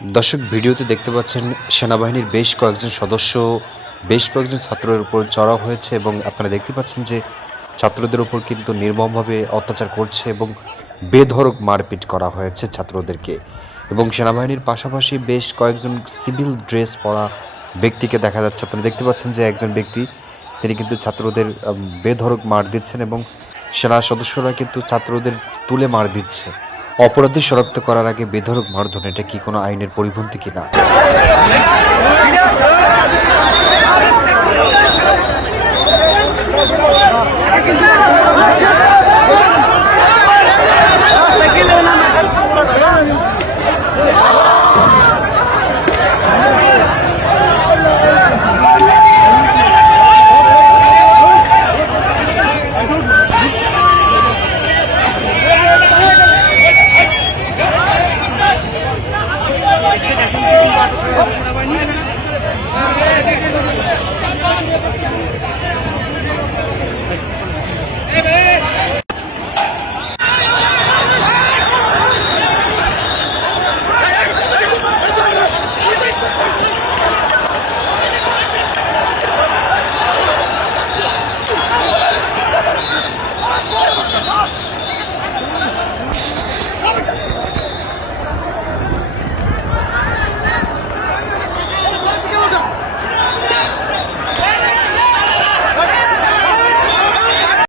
দর্শক ভিডিওতে দেখতে পাচ্ছেন সেনাবাহিনীর বেশ কয়েকজন সদস্য বেশ কয়েকজন ছাত্রের উপর চড়াও হয়েছে এবং আপনারা দেখতে পাচ্ছেন যে ছাত্রদের উপর কিন্তু নির্মমভাবে অত্যাচার করছে এবং বেধড়ক মারপিট করা হয়েছে ছাত্রদেরকে এবং সেনাবাহিনীর পাশাপাশি বেশ কয়েকজন সিভিল ড্রেস পরা ব্যক্তিকে দেখা যাচ্ছে। আপনারা দেখতে পাচ্ছেন যে একজন ব্যক্তি তিনি কিন্তু ছাত্রদের বেধড়ক মার দিচ্ছেন এবং সেনা সদস্যরা কিন্তু ছাত্রদের তুলে মার দিচ্ছে। অপরাধী শনাক্ত করার আগে বেধড়ক মারধর, এটা কি কোনো আইনের পরিপন্থী কিনা?